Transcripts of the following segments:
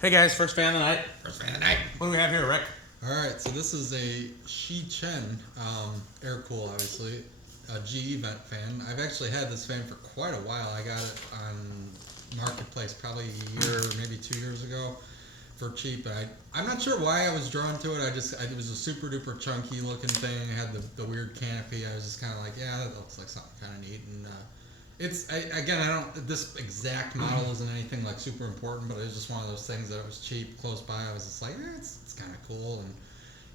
Hey guys, first fan of the night. First fan of the night. What do we have here, Rick? Alright, so this is a Shi Chen, air cool obviously, a GE Vent fan. I've actually had this fan for quite a while. I got it on Marketplace probably a year, maybe 2 years ago for cheap. And I'm not sure why I was drawn to it. It was a super duper chunky looking thing. It had the weird canopy. I was just kind of like, yeah, that looks like something kind of neat. And this exact model isn't anything like super important, but it was just one of those things that it was cheap, close by. I was just like, it's kind of cool. And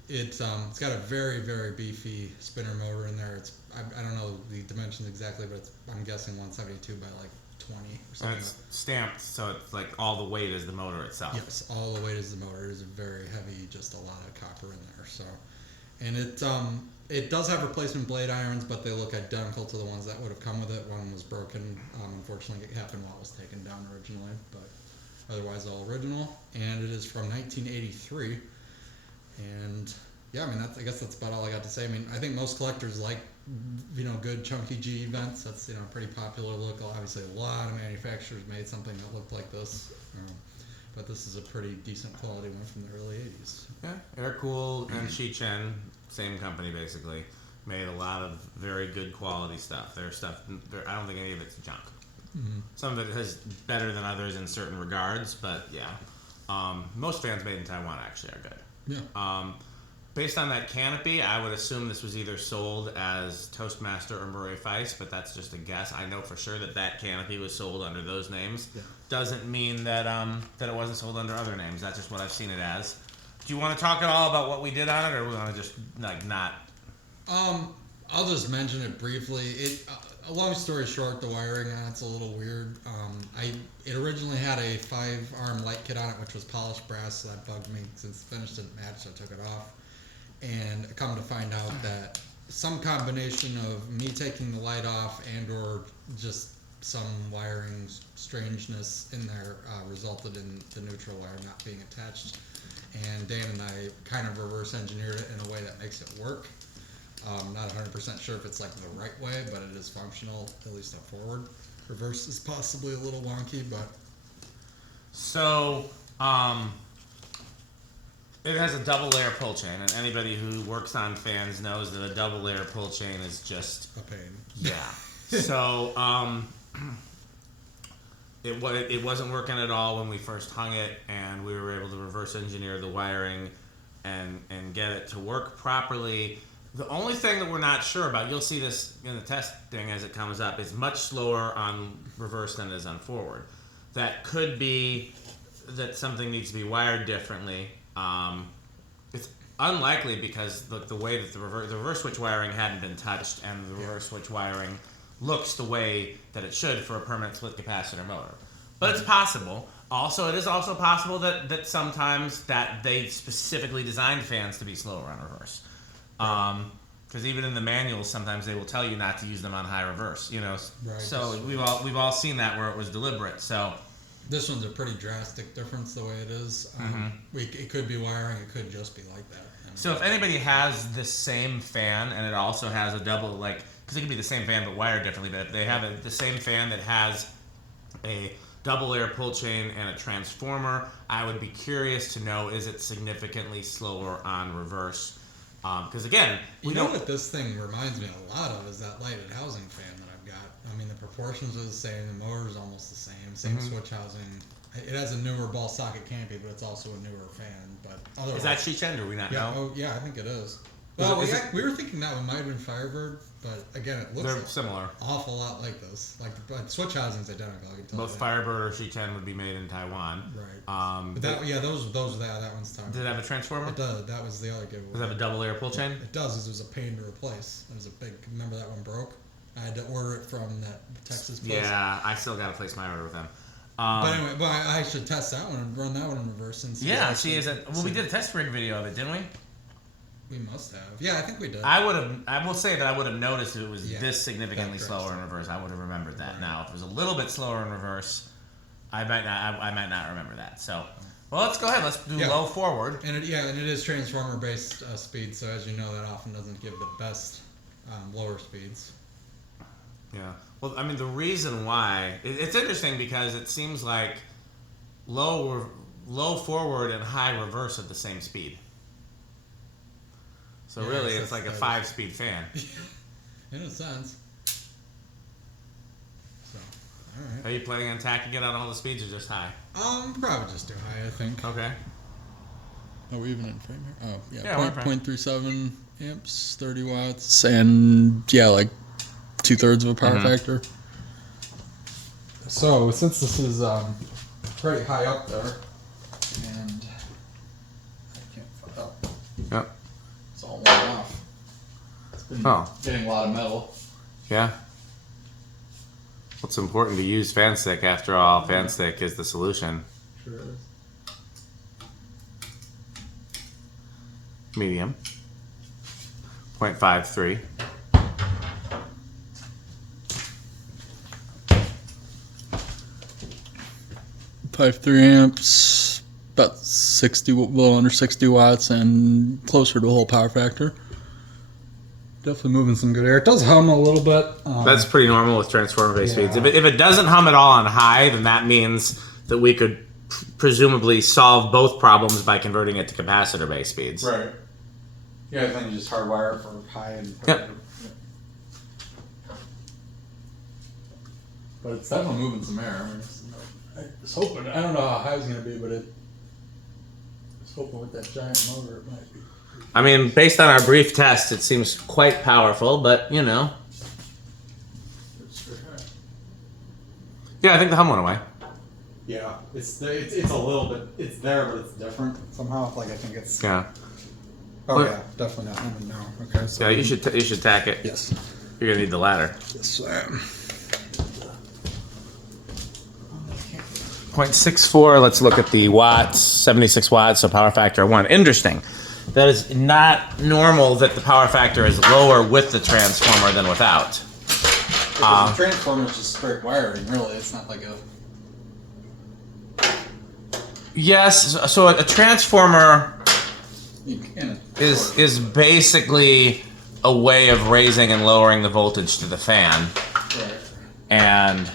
it's got a very, very beefy spinner motor in there. I don't know the dimensions exactly, but I'm guessing 172 by like 20 or something. And it's stamped, so it's like all the weight is the motor itself. Yes, all the weight is the motor. It is very heavy, just a lot of copper in there. So, and it does have replacement blade irons, but they look identical to the ones that would have come with it. One was broken. Unfortunately, it happened while it was taken down originally, but otherwise all original. And it is from 1983. And yeah, I mean, I guess that's about all I got to say. I mean, I think most collectors like, good chunky GE vents. That's, a pretty popular look. Obviously, a lot of manufacturers made something that looked like this. But this is a pretty decent quality one from the early 80s. Yeah, Air Cool and Shi Chen, same company basically, made a lot of very good quality stuff. Their stuff, I don't think any of it's junk. Mm-hmm. Some of it is better than others in certain regards, but yeah. Most fans made in Taiwan actually are good. Yeah. Based on that canopy, I would assume this was either sold as Toastmaster or Murray Feist, but that's just a guess. I know for sure that canopy was sold under those names. Yeah. Doesn't mean that that it wasn't sold under other names. That's just what I've seen it as. Do you want to talk at all about what we did on it, or we want to just not? I'll just mention it briefly. A long story short, the wiring on it's a little weird. It originally had a 5-arm light kit on it, which was polished brass, so that bugged me since the finish didn't match, so I took it off. And I come to find out that some combination of me taking the light off and or just some wiring strangeness in there resulted in the neutral wire not being attached. And Dan and I kind of reverse engineered it in a way that makes it work. Not 100% sure if it's like the right way, but it is functional, at least up forward. Reverse is possibly a little wonky, but... So, it has a double layer pull chain, and anybody who works on fans knows that a double layer pull chain is just a pain. Yeah. So, it wasn't working at all when we first hung it, and we were able to reverse engineer the wiring and get it to work properly. The only thing that we're not sure about, you'll see this in the testing as it comes up, is much slower on reverse than it is on forward. That could be that something needs to be wired differently. It's unlikely because the way that the reverse switch wiring hadn't been touched, and the reverse switch wiring looks the way that it should for a permanent split capacitor motor. But it's possible. Also, it is also possible that sometimes that they specifically designed fans to be slower on reverse. Because even in the manuals, sometimes they will tell you not to use them on high reverse. Right. So we've all seen that where it was deliberate. So this one's a pretty drastic difference the way it is. It could be wiring. It could just be like that. So if anybody has this same fan and it also has a double, because it can be the same fan but wired differently, but if they have the same fan that has a double layer pull chain and a transformer, I would be curious to know, is it significantly slower on reverse? Because again, what this thing reminds me a lot of is that lighted housing fan that I've got. I mean, the proportions are the same, the motor is almost the same switch housing. It has a newer ball socket canopy, but it's also a newer fan. But otherwise, is that Shi Chen? Do we not know? Oh yeah, I think it is. Well, we were thinking that one might have been Firebird, but again, it looks similar, awful lot like this. But switch housing's identical. I can tell. Both Firebird or Shi Chen would be made in Taiwan. Right. But that one's Taiwan. Did it have a transformer? It does. That was the other giveaway. Does it have a double layer pull chain? It does. It was a pain to replace. It was a big. Remember that one broke? I had to order it from that Texas place. Yeah, I still got to place my order with them. But anyway, I should test that one and run that one in reverse. And see we did a test rig video of it, didn't we? We must have. Yeah, I think we did. I will say that I would have noticed if it was this significantly slower in reverse. I would have remembered that. Right. Now, if it was a little bit slower in reverse, I might not remember that. So, well, let's go ahead. Let's do low forward. And it is transformer based speed. So as you know, that often doesn't give the best lower speeds. Yeah. Well, I mean, the reason why it's interesting because it seems like low low forward and high reverse at the same speed. So Yeah, really, so it's like a that 5-speed fan. In a sense. So, all right. Are you planning on tacking it on all the speeds or just high? Probably just too high, I think. Okay. Are we even in frame here? Oh, yeah. Yeah, we're in frame. 0.37 amps, 30 watts, and yeah, like 2/3 of a power factor. So, since this is pretty high up there, and I can't fuck up. Yep. It's all worn off. It's been getting a lot of metal. Yeah. It's important to use fan stick after all. Fan stick is the solution. Sure is. Medium. 0.53. Amps, about 60, a little under 60 watts, and closer to a whole power factor. Definitely moving some good air. It does hum a little bit. That's pretty normal with transformer-based speeds. If it doesn't hum at all on high, then that means that we could presumably solve both problems by converting it to capacitor-based speeds. Right. Yeah, then you just hardwire for high and. Yep. But it's definitely moving some air. I was hoping. I don't know how high it's going to be, but I was hoping with that giant motor it might be. I mean, based on our brief test, it seems quite powerful, but you know. Yeah, I think the hum went away. Yeah, it's a little bit. It's there, but it's different somehow. Like I think it's. Yeah. Oh yeah, definitely not humming now. Okay. So Yeah, you should tack it. Yes. You're gonna need the ladder. Yes, I am. 0.64. Let's look at the watts. 76 watts, so power factor 1. Interesting. That is not normal that the power factor is lower with the transformer than without. The transformer is just straight wiring, really. It's not like a. Yes, so a transformer You can. is basically a way of raising and lowering the voltage to the fan. Right. And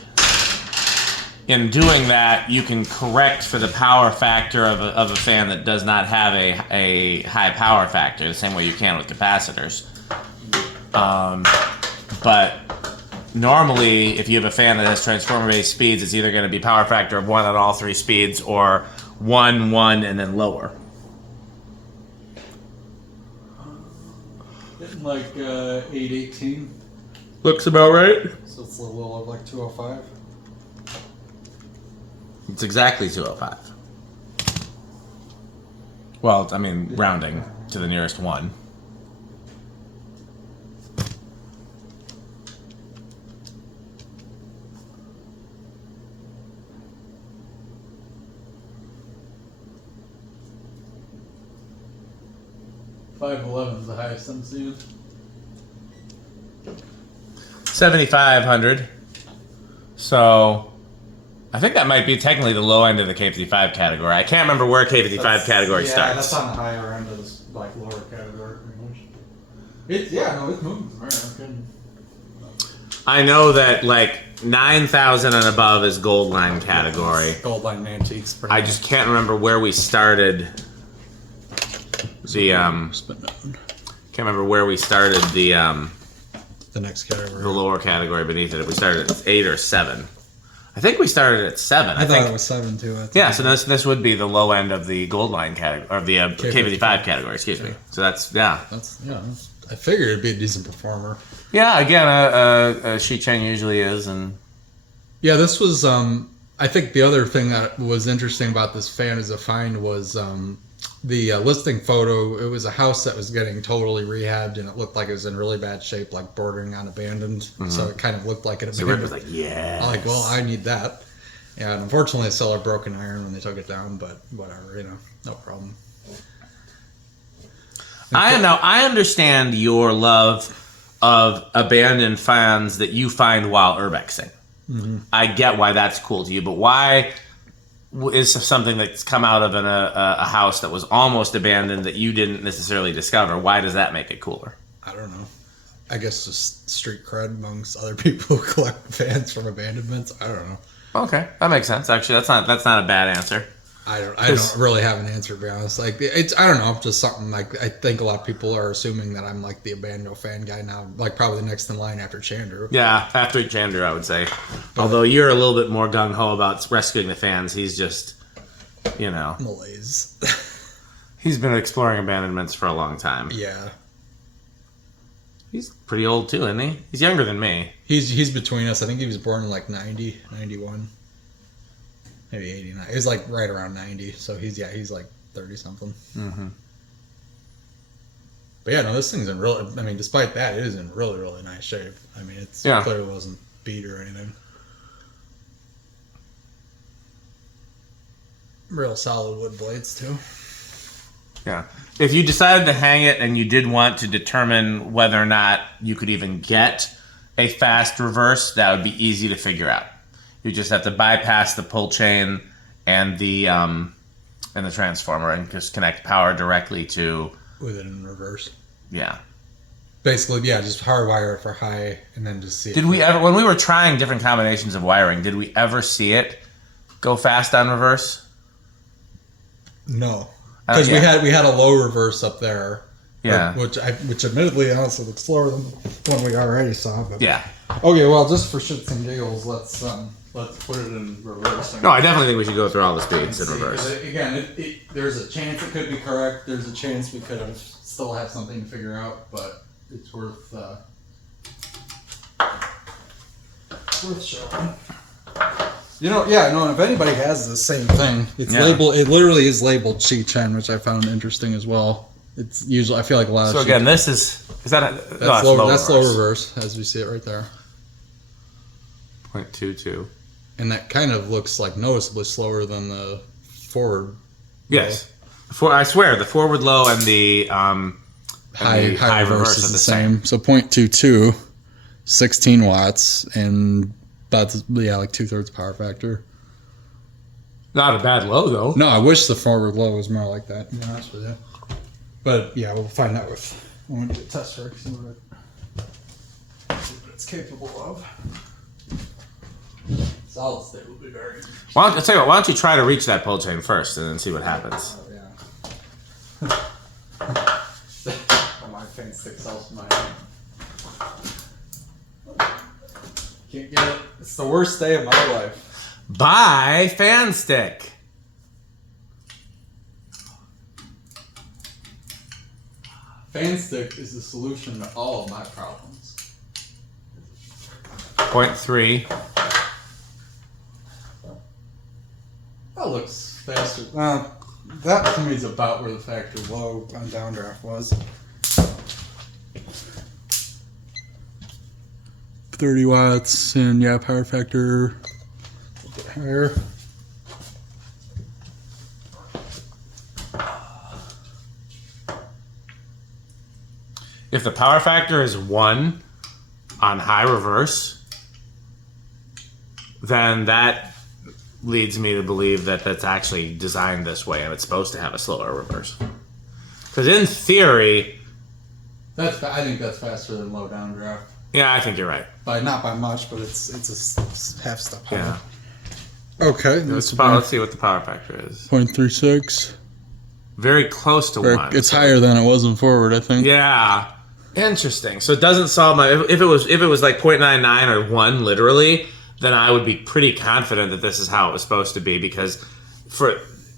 in doing that, you can correct for the power factor of a fan that does not have a high power factor, the same way you can with capacitors. But normally, if you have a fan that has transformer-based speeds, it's either going to be power factor of 1 at all 3 speeds, or 1, 1, and then lower. Getting like 818. Looks about right. So it's a little of like 205. It's exactly 205. Well, I mean, rounding to the nearest 1. $511 is the highest I'm seeing. 7,500. So I think that might be technically the low end of the K55 category. I can't remember where K55 category starts. Yeah, that's on the higher end of this like lower category pretty much. It's moving from there. I know that like 9,000 and above is gold line category. Gold line antiques. I just can't remember where we started. Can't remember where we started the next category. the lower category beneath it. If we started at 8 or 7. I think we started at 7. I thought it was 7 too. Yeah, so this would be the low end of the gold line category, or the K55 category. Excuse me. So that's. I figured it'd be a decent performer. Yeah, again, Shi Chen usually is, and yeah, this was. I think the other thing that was interesting about this fan as a find was the listing photo. It was a house that was getting totally rehabbed, and it looked like it was in really bad shape, like bordering on abandoned. Mm-hmm. So it kind of looked like it. So Rick was like, "Yeah." I'm like, well, I need that. And unfortunately, the seller broke an iron when they took it down, but whatever, no problem. I understand your love of abandoned fans that you find while urbexing. Mm-hmm. I get why that's cool to you, but why is something that's come out of a house that was almost abandoned that you didn't necessarily discover? Why does that make it cooler? I don't know. I guess just street cred amongst other people who collect fans from abandonments. I don't know. Okay, that makes sense. Actually, that's not a bad answer. I don't really have an answer, to be honest. Like, it's, I don't know, just something like, I think a lot of people are assuming that I'm like the banjo fan guy now, like probably next in line after Chandru. Yeah, after Chandru, I would say. Although you're a little bit more gung-ho about rescuing the fans, he's just, you know. Malaise. He's been exploring abandonments for a long time. Yeah. He's pretty old too, isn't he? He's younger than me. He's between us. I think he was born in like 90, 91. Maybe 89. He was like right around 90. So he's like 30 something. Mm-hmm. But yeah, no, this thing's in really, I mean, despite that, it is in really, really nice shape. I mean, it clearly wasn't beat or anything. Real solid wood blades too. Yeah. If you decided to hang it and you did want to determine whether or not you could even get a fast reverse, that would be easy to figure out. You just have to bypass the pull chain and the transformer and just connect power directly to with it in reverse. Yeah. Basically, yeah, just hardwire it for high and then just see. Did we ever, when we were trying different combinations of wiring, did we ever see it go fast on reverse? No. Because we had a low reverse up there, yeah, which admittedly honestly looks slower than the one we already saw. But. Yeah. Okay, well, just for shits and giggles, let's put it in reverse. No, I definitely think we should go through all the speeds in reverse. Again, there's a chance it could be correct. There's a chance we could still have something to figure out, but it's worth showing. You know, yeah, no, and if anybody has the same thing, it's labeled, it literally is labeled Shi Chen, which I found interesting as well. It's usually, I feel like a lot of So again, this is that that's low reverse, as we see it right there. 0.22. And that kind of looks like noticeably slower than the forward. Yes. I swear, the forward low and the high reverse is the same. So 0.22, 16 watts, and that's, yeah, like 2/3 power factor. Not a bad low, though. No, I wish the forward low was more like that, to be honest with you. But, yeah, we'll find out when we do a test work, see what it's capable of. Solid state will be very interesting. I'll tell you what, why don't you try to reach that pull chain first and then see what happens. Oh, yeah. My fan sticks out in my hand. Can't get it. It's the worst day of my life. Buy fan stick. Fan stick is the solution to all of my problems. 0.3. That looks faster. That to me is about where the factor low on downdraft was. 30 watts, and yeah, power factor a bit higher. If the power factor is 1 on high reverse, then that leads me to believe that that's actually designed this way and it's supposed to have a slower reverse. Because in theory... I think that's faster than low downdraft. Yeah, I think you're right. Not by much, but it's a half step higher. Yeah. Okay. Let's see what the power factor is. 0.36. Very close to 1. It's higher than it was in forward, I think. Yeah. Interesting. So it doesn't solve my... If it was like 0.99 or 1, literally, then I would be pretty confident that this is how it was supposed to be, because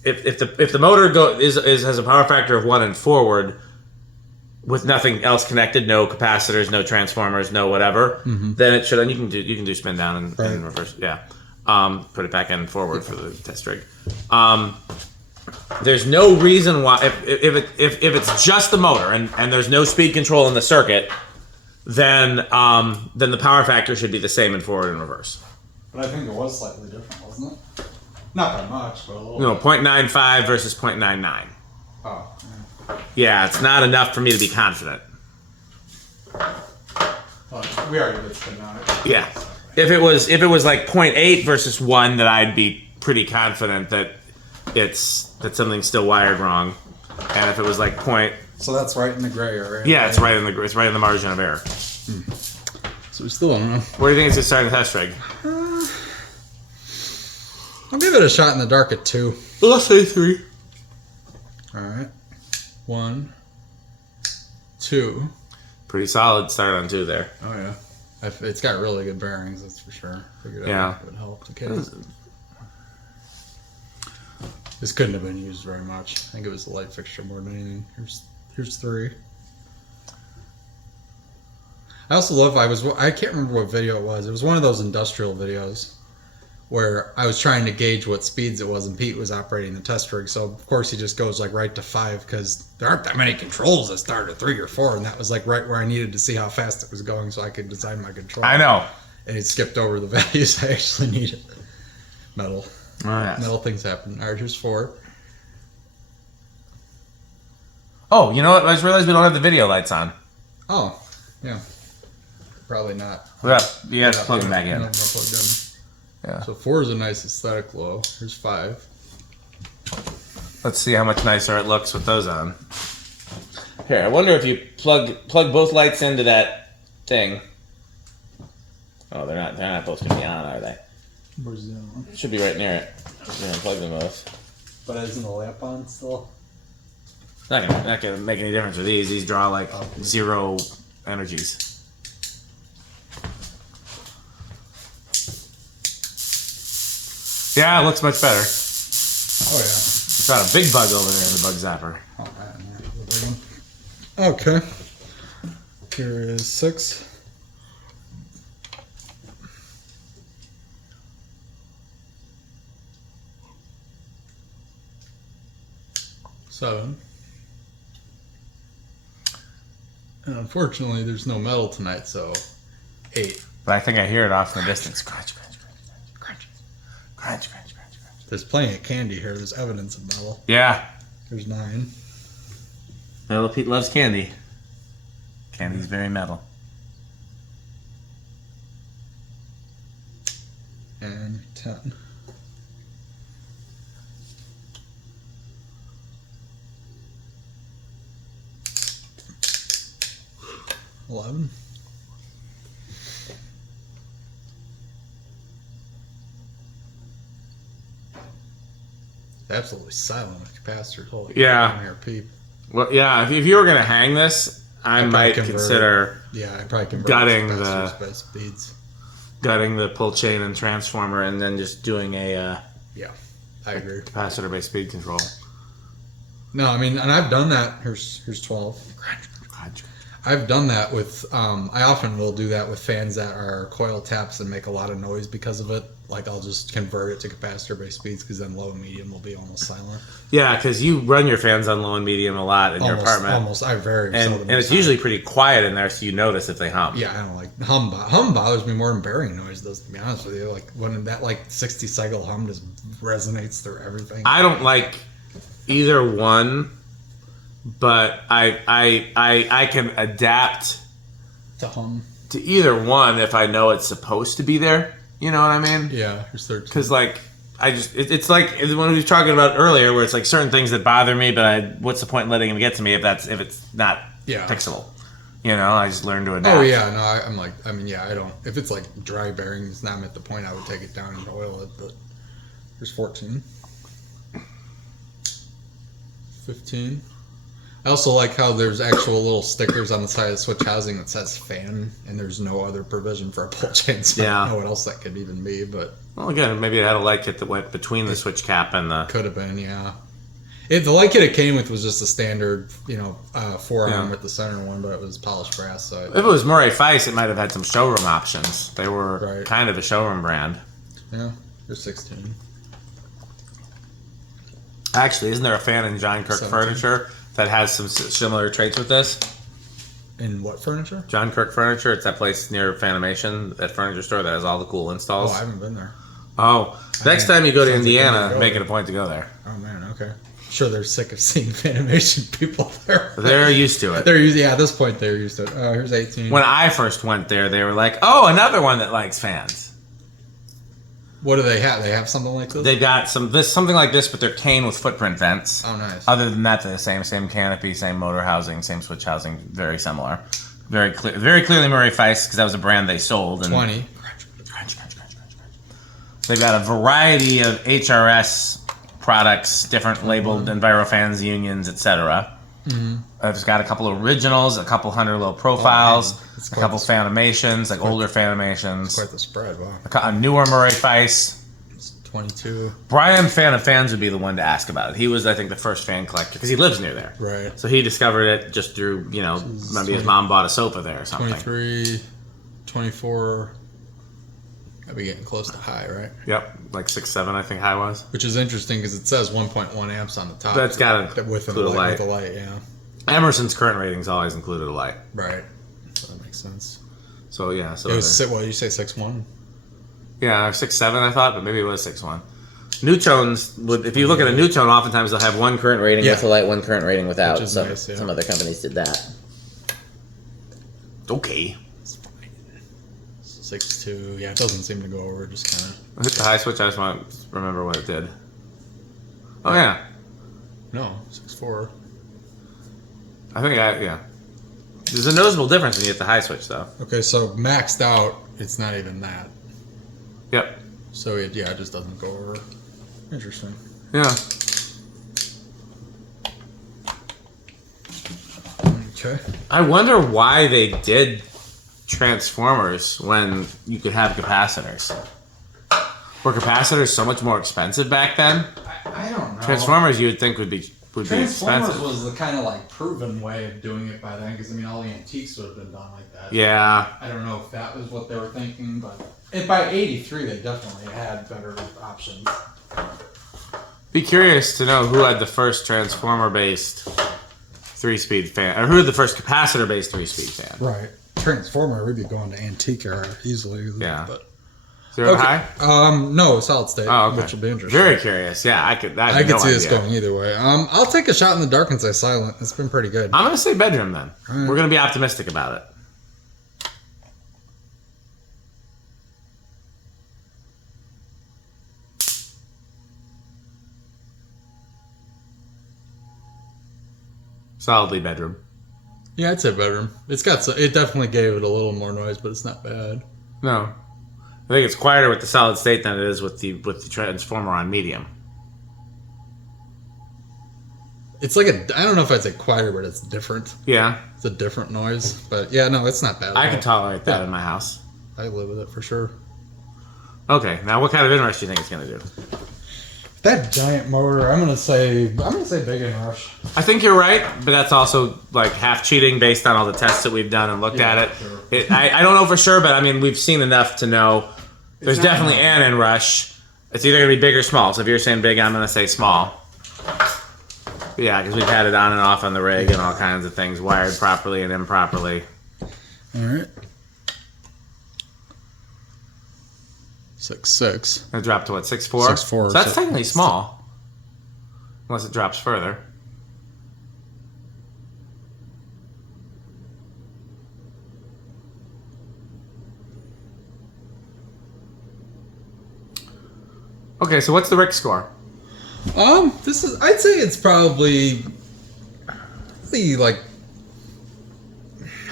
if the motor has a power factor of 1 in forward, with nothing else connected, no capacitors, no transformers, no whatever, then it should. And you can do spin down and reverse. Yeah, put it back in forward for the test rig. There's no reason why if it's just the motor and there's no speed control in the circuit, then the power factor should be the same in forward and reverse. But I think it was slightly different, wasn't it? Not by much, but a little. No, 0.95 versus 0.99. Oh. Yeah, it's not enough for me to be confident. Well, we already did spin on it. Yeah. If it was like 0.8 versus 1, then I'd be pretty confident that that something's still wired wrong. And if it was like so that's right in the gray area. Yeah, it's right in the margin of error. So we still don't know. What do you think is starting the test rig? I'll give it a shot in the dark at 2. Let's say 3. All right. 1, 2. Pretty solid start on 2 there. Oh yeah. It's got really good bearings, that's for sure. Figured Yeah. out it would help the case. This couldn't have been used very much. I think it was the light fixture more than anything. Here's 3. I also love. I can't remember what video it was. It was one of those industrial videos where I was trying to gauge what speeds it was, and Pete was operating the test rig. So of course he just goes like right to 5 because there aren't that many controls that start at 3 or 4, and that was like right where I needed to see how fast it was going so I could design my control. I know. And he skipped over the values I actually needed. Metal. Oh, yes. Metal things happen. All right, here's 4. Oh, you know what? I just realized we don't have the video lights on. Oh, yeah. Probably not. You have to plug them back in. No, plugged in. Yeah. So 4 is a nice aesthetic low. Here's 5. Let's see how much nicer it looks with those on. Here, I wonder if you plug both lights into that thing. Oh, they're not both gonna be on, are they? Where's the other one? Should be right near it. You're gonna plug them both. But isn't the lamp on still? Not gonna make any difference with these. These draw like 0 energies. Yeah, it looks much better. Oh yeah. It's got a big bug over there in the bug zapper. Oh man, the big one. Okay. Here is 6. Seven. And unfortunately, there's no metal tonight, so 8. But I think I hear it off in the distance. Crunch, crunch, crunch, crunch, crunch, crunch, crunch, crunch. There's plenty of candy here. There's evidence of metal. Yeah. There's 9. Little Pete loves candy. Candy's very metal. And 10. 11. Absolutely silent with capacitors. Holy Yeah. Here, peep. Well, yeah. If you were gonna hang this, I might convert consider Yeah, I probably convert gutting capacitors by speeds. gutting the pull chain and transformer, and then just doing a Yeah, I agree. capacitor-based speed control. No, I mean, and I've done that. Here's 12. I've done that with. I often will do that with fans that are coil taps and make a lot of noise because of it. Like I'll just convert it to capacitor-based speeds because then low and medium will be almost silent. Yeah, because you run your fans on low and medium a lot in your apartment. Almost, I very and seldom. it's usually pretty quiet in there, so you notice if they hum. Yeah, I don't like hum. Hum bothers me more than bearing noise does, to be honest with you. Like when that 60 cycle hum just resonates through everything. I don't like either one, but I can adapt to hum to either one if I know it's supposed to be there. You know what I mean? Yeah, here's 13. Because it's like when we were talking about earlier, where it's like certain things that bother me, but what's the point in letting them get to me if it's not fixable? You know, I just learn to adapt. Oh yeah, no, I don't. If it's like dry bearings, not at the point I would take it down and oil it. But here's 14, 15. I also like how there's actual little stickers on the side of the switch housing that says fan, and there's no other provision for a pull chain. So I don't know what else that could even be, but well, again, maybe it had a light kit that went between the switch cap and the. Could have been, yeah. The light kit it came with was just a standard, 4-arm with the center one, but it was polished brass. So if it was Murray Feist, it might have had some showroom options. They were kind of a showroom brand. Yeah, you're 16. Actually, isn't there a fan in John Kirk 17. Furniture that has some similar traits with this? In what furniture? John Kirk Furniture. It's that place near Fanimation, that furniture store that has all the cool installs. Oh, I haven't been there. Oh, next time you go to Indiana, make it a point to go there. Oh man, okay. I'm sure they're sick of seeing Fanimation people there. They're used to it. At this point they're used to it. Here's 18. When I first went there, they were like, "Oh, another one that likes fans." What do they have? They have something like this? They got something like this, but they're cane with footprint vents. Oh, nice. Other than that, they're the same canopy, same motor housing, same switch housing, very similar. Very clearly Murray Feist, because that was a brand they sold. And 20. They've got a variety of HRS products, different labeled EnviroFans, unions, etc. It's got a couple of originals, a couple hundred low profiles, a couple Fanimations, like older Fanimations. Quite the spread, wow. A newer Murray Feiss. 22. Brian, fan of fans, would be the one to ask about it. He was, I think, the first fan collector because he lives near there. Right. So he discovered it just through, maybe his mom bought a sofa there or something. 23, 24. I'd be getting close to high, right? Yep, like 6.7, I think high was. Which is interesting because it says 1.1 amps on the top. That's got to with include a light. With a light, yeah. Emerson's current ratings always included a light. Right. So that makes sense. So yeah, so it was what you say 6.1? Yeah, 6.7 I thought, but maybe it was 6.1. New tones would, if you look at a new tone, oftentimes they'll have one current rating with a light, one current rating without. Which is nice, yeah. Some other companies did that. Okay. 6.2. Yeah, it doesn't seem to go over. Just kind of. I hit the high switch. I just want to remember what it did. Oh yeah. No, 6.4. I think yeah. There's a noticeable difference when you hit the high switch, though. Okay, so maxed out, it's not even that. Yep. So it just doesn't go over. Interesting. Yeah. Okay. I wonder why they did transformers when you could have capacitors. Were capacitors so much more expensive back then? I don't know. Transformers, you would think would be expensive. Transformers was the kind of like proven way of doing it by then, because I mean all the antiques would have been done like that. Yeah. I don't know if that was what they were thinking, but by '83 they definitely had better options. Be curious to know who had the first transformer-based 3-speed fan, or who had the first capacitor-based 3-speed fan. Right. Transformer, we'd be going to antique era easily. Yeah. But, Zero to high? No, solid state. Oh, okay. Which would be interesting. Very curious. Yeah, I could see this going either way. I'll take a shot in the dark and say silent. It's been pretty good. I'm gonna say bedroom then. Right. We're gonna be optimistic about it. Solidly bedroom. Yeah, I'd say bedroom. It definitely gave it a little more noise, but it's not bad. No, I think it's quieter with the solid state than it is with the transformer on medium. It's like I don't know if I'd say quieter, but it's different. Yeah, it's a different noise. But yeah, no, it's not bad. I can tolerate that in my house. I live with it for sure. Okay, now what kind of inrush do you think it's gonna do? That giant motor, I'm gonna say big inrush. I think you're right, but that's also like half cheating based on all the tests that we've done and looked at it. Sure. I don't know for sure, but I mean we've seen enough to know there's definitely an inrush. It's either gonna be big or small. So if you're saying big, I'm gonna say small. Yeah, because we've had it on and off on the rig and all kinds of things, wired properly and improperly. All right. 6.6. It dropped to what, 6.4? 6.4. So that's technically small, unless it drops further. Okay, so what's the Rick score? I'd say it's probably like,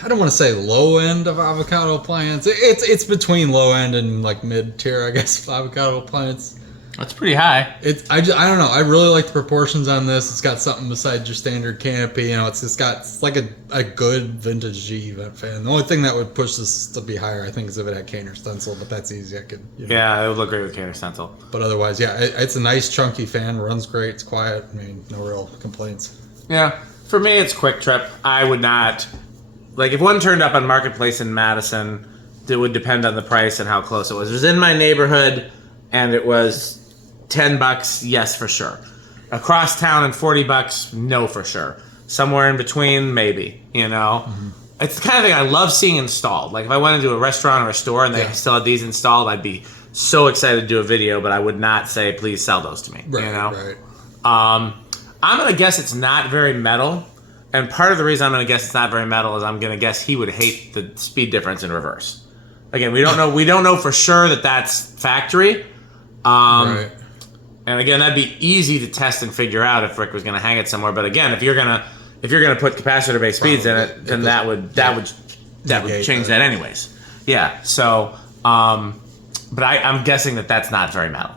I don't want to say low end of avocado appliance. It's between low end and like mid tier, I guess, of avocado appliance. That's pretty high. I don't know. I really like the proportions on this. It's got something besides your standard canopy. It's like a good vintage GE Vent fan. The only thing that would push this to be higher, I think, is if it had Caner stencil, but that's easy. Yeah, it would look great with Caner stencil. But otherwise, yeah, it's a nice chunky fan. Runs great. It's quiet. I mean, no real complaints. Yeah, for me, it's quick trip. I would not, like, if one turned up on Marketplace in Madison, it would depend on the price and how close it was. If it was in my neighborhood and it was $10, yes, for sure. Across town and $40, no, for sure. Somewhere in between, maybe, Mm-hmm. It's the kind of thing I love seeing installed. Like, if I went into a restaurant or a store and they still had these installed, I'd be so excited to do a video, but I would not say, please sell those to me, Right. I'm going to guess it's not very metal. And part of the reason I'm going to guess it's not very metal is I'm going to guess he would hate the speed difference in reverse. Again, we don't know. We don't know for sure that that's factory. Right. And again, that'd be easy to test and figure out if Rick was going to hang it somewhere. But again, if you're gonna put capacitor-based speeds in it, then that would change that anyways. Yeah. So But I'm guessing that that's not very metal.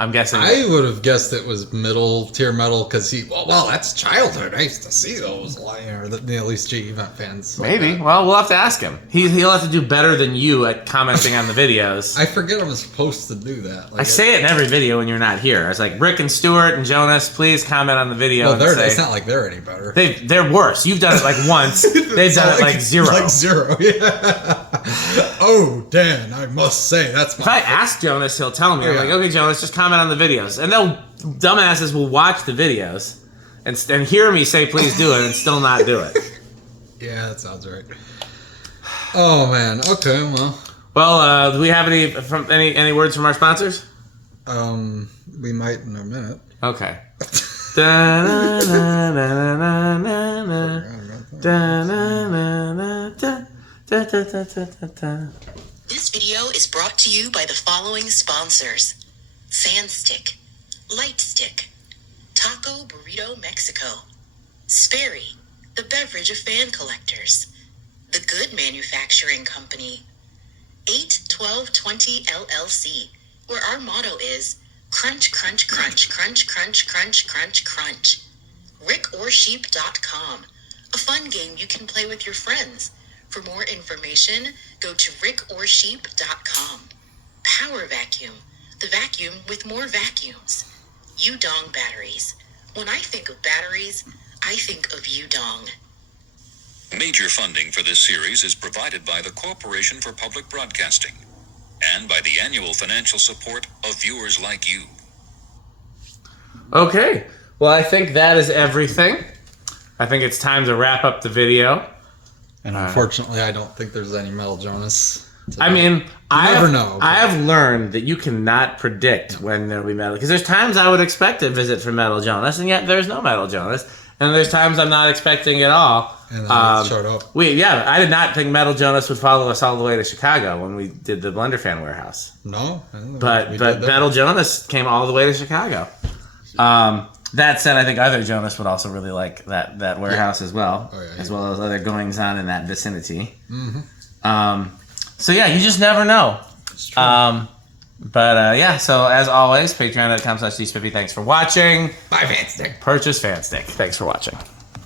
I'm guessing. I would have guessed it was middle tier metal because well, that's childhood. I used to see those, or at least GE Vent fans. Maybe. Well, we'll have to ask him. He'll have to do better than you at commenting on the videos. I forget I'm supposed to do that. I say it in every video when you're not here. I was like, Rick and Stuart and Jonas, please comment on the video. Well, it's not like they're any better. They're worse. You've done it like once. They've done it like zero. Like zero, yeah. Oh, Dan, I must say, that's my... If I ask Jonas, he'll tell me. I'm like, okay, Jonas, just comment on the videos. And dumbasses will watch the videos and hear me say, please do it, and still not do it. Yeah, that sounds right. Oh, man. Okay, well... Well, do we have any words from our sponsors? We might in a minute. Okay. This video is brought to you by the following sponsors: Sandstick, Lightstick, Taco Burrito Mexico, Sperry, the beverage of fan collectors, The Good Manufacturing Company, 81220 LLC, where our motto is crunch, crunch, crunch, crunch, crunch, crunch, crunch, crunch. rickorsheep.com, a fun game you can play with your friends. For more information, go to rickorsheep.com. Power Vacuum, the vacuum with more vacuums. Udong batteries. When I think of batteries, I think of Udong. Major funding for this series is provided by the Corporation for Public Broadcasting and by the annual financial support of viewers like you. Okay. Well, I think that is everything. I think it's time to wrap up the video. And unfortunately, I don't think there's any Metal Jonas today. I mean, I never know. I have learned that you cannot predict when there'll be Metal. Because there's times I would expect a visit from Metal Jonas, and yet there's no Metal Jonas. And there's times I'm not expecting at all. And then it showed up. I did not think Metal Jonas would follow us all the way to Chicago when we did the Blender Fan Warehouse. No. But Metal Jonas came all the way to Chicago. That said, I think other Jonas would also really like that warehouse as well, as well as other goings on in that vicinity. Mm-hmm. So yeah, you just never know. It's true. So as always, patreon.com/dspiffy. Thanks for watching. Buy Fanstick. Purchase Fanstick. Thanks for watching.